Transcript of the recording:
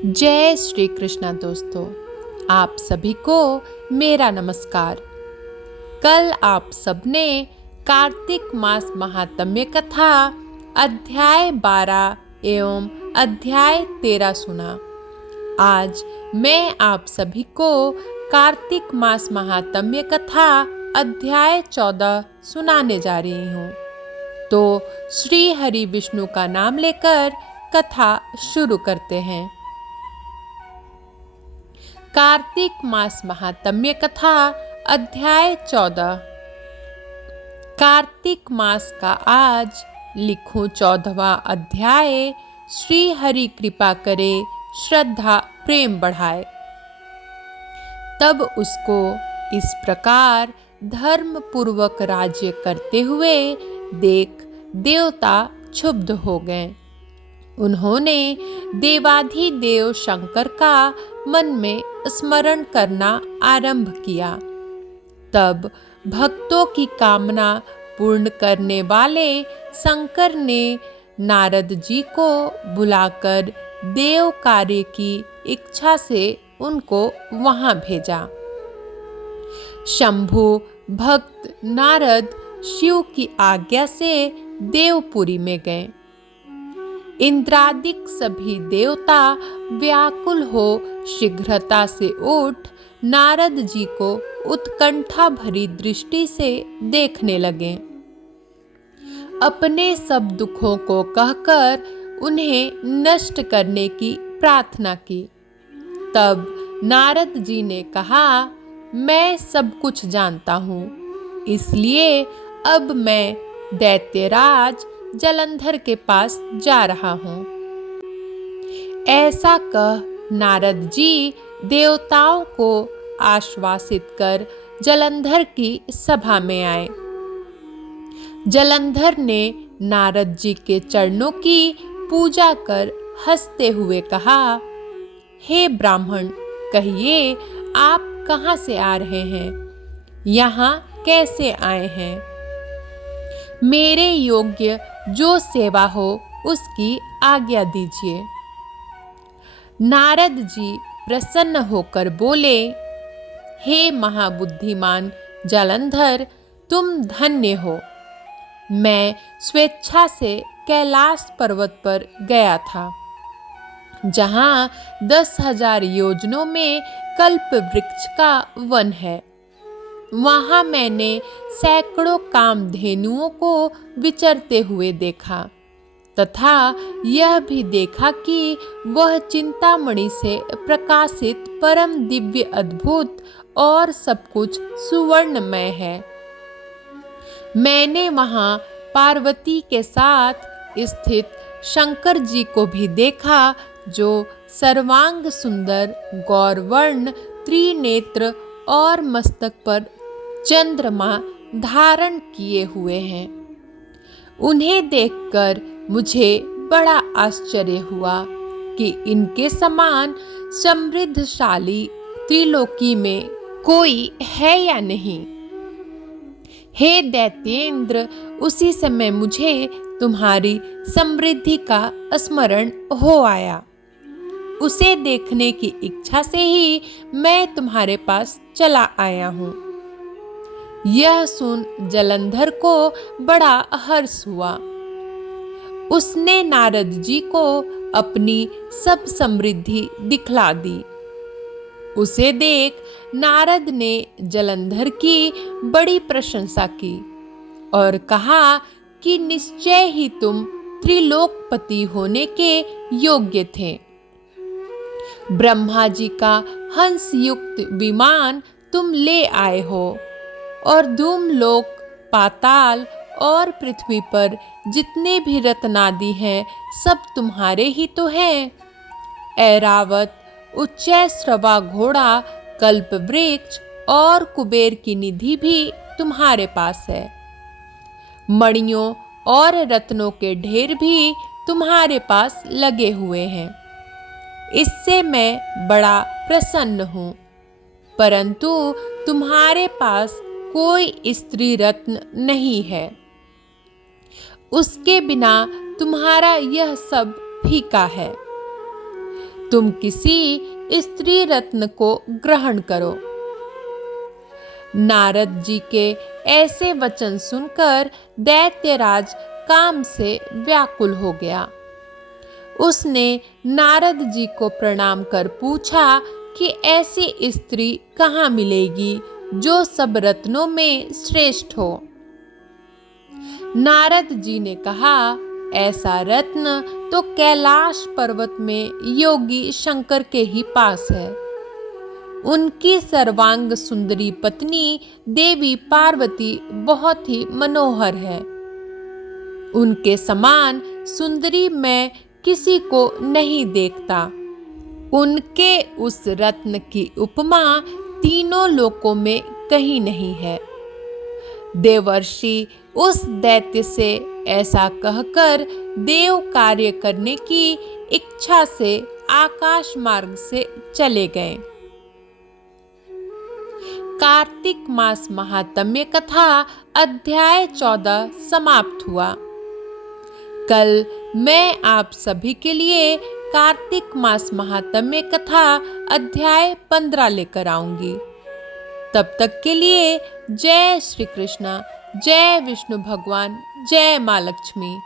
जय श्री कृष्णा दोस्तों, आप सभी को मेरा नमस्कार। कल आप सबने कार्तिक मास महात्म्य कथा अध्याय 12 एवं अध्याय 13 सुना। आज मैं आप सभी को कार्तिक मास महात्म्य कथा अध्याय 14 सुनाने जा रही हूँ। तो श्री हरि विष्णु का नाम लेकर कथा शुरू करते हैं। कार्तिक मास महात्म्य कथा अध्याय 14। कार्तिक मास का आज लिखूं 14वां अध्याय। श्री हरि कृपा करे, श्रद्धा प्रेम बढ़ाए। तब उसको इस प्रकार धर्म पूर्वक राज्य करते हुए देख देवता क्षुब्ध हो गए। उन्होंने देवाधिदेव शंकर का मन में स्मरण करना आरंभ किया। तब भक्तों की कामना पूर्ण करने वाले शंकर ने नारद जी को बुलाकर देव कार्य की इच्छा से उनको वहां भेजा। शंभु भक्त नारद शिव की आज्ञा से देवपुरी में गए। इंद्रादिक सभी देवता व्याकुल हो शीघ्रता से उठ नारद जी को उत्कंठा भरी दृष्टि से देखने लगे। अपने सब दुखों को कहकर उन्हें नष्ट करने की प्रार्थना की। तब नारद जी ने कहा, मैं सब कुछ जानता हूँ, इसलिए अब मैं दैत्यराज जलंधर के पास जा रहा हूँ। ऐसा कह नारद जी देवताओं को आश्वासित कर जलंधर की सभा में आए। जलंधर ने नारद जी के चरणों की पूजा कर हंसते हुए कहा, हे ब्राह्मण, कहिए आप कहाँ से आ रहे हैं? यहाँ कैसे आए हैं? मेरे योग्य जो सेवा हो उसकी आज्ञा दीजिए। नारद जी प्रसन्न होकर बोले, हे महाबुद्धिमान जलंधर, तुम धन्य हो। मैं स्वेच्छा से कैलाश पर्वत पर गया था, जहाँ 10,000 योजनों में कल्प वृक्ष का वन है। वहां मैंने सैकड़ों कामधेनुओं को विचरते हुए देखा तथा यह भी देखा कि वह चिंतामणि से प्रकाशित परम दिव्य अद्भुत और सब कुछ सुवर्णमय है। मैंने वहां पार्वती के साथ स्थित शंकर जी को भी देखा, जो सर्वांग सुंदर गौरवर्ण त्रिनेत्र और मस्तक पर चंद्रमा धारण किए हुए हैं। उन्हें देखकर मुझे बड़ा आश्चर्य हुआ कि इनके समान समृद्धशाली त्रिलोकी में कोई है या नहीं। हे दैत्येंद्र, उसी समय मुझे तुम्हारी समृद्धि का स्मरण हो आया। उसे देखने की इच्छा से ही मैं तुम्हारे पास चला आया हूँ। यह सुन जलंधर को बड़ा हर्ष हुआ। उसने नारद जी को अपनी सब समृद्धि दिखला दी। उसे देख नारद ने जलंधर की बड़ी प्रशंसा की और कहा कि निश्चय ही तुम त्रिलोकपति होने के योग्य थे। ब्रह्मा जी का हंस युक्त विमान तुम ले आए हो और धूमलोक, पाताल और पृथ्वी पर जितने भी रत्नादि हैं सब तुम्हारे ही तो हैं। ऐरावत, उच्चैःश्रवा घोड़ा, कल्प वृक्ष और कुबेर की निधि भी तुम्हारे पास है। मणियों और रत्नों के ढेर भी तुम्हारे पास लगे हुए हैं। इससे मैं बड़ा प्रसन्न हूँ, परंतु तुम्हारे पास कोई स्त्री रत्न नहीं है। उसके बिना तुम्हारा यह सब फीका है। तुम किसी स्त्री रत्न को ग्रहण करो। नारद जी के ऐसे वचन सुनकर दैत्यराज काम से व्याकुल हो गया। उसने नारद जी को प्रणाम कर पूछा कि ऐसी स्त्री कहाँ मिलेगी जो सब रत्नों में श्रेष्ठ हो। नारद जी ने कहा, ऐसा रत्न तो कैलाश पर्वत में योगी शंकर के ही पास है। उनकी सर्वांग सुंदरी पत्नी देवी पार्वती बहुत ही मनोहर है। उनके समान सुंदरी मैं किसी को नहीं देखता। उनके उस रत्न की उपमा तीनों लोकों में कहीं नहीं है। देवर्षि उस दैत्य से ऐसा कहकर देव कार्य करने की इच्छा से आकाश मार्ग से चले गए। कार्तिक मास महात्म्य कथा अध्याय 14 समाप्त हुआ। कल मैं आप सभी के लिए कार्तिक मास महात्म्य कथा अध्याय 15 लेकर आऊंगी। तब तक के लिए जय श्री कृष्ण, जय विष्णु भगवान, जय माँ लक्ष्मी।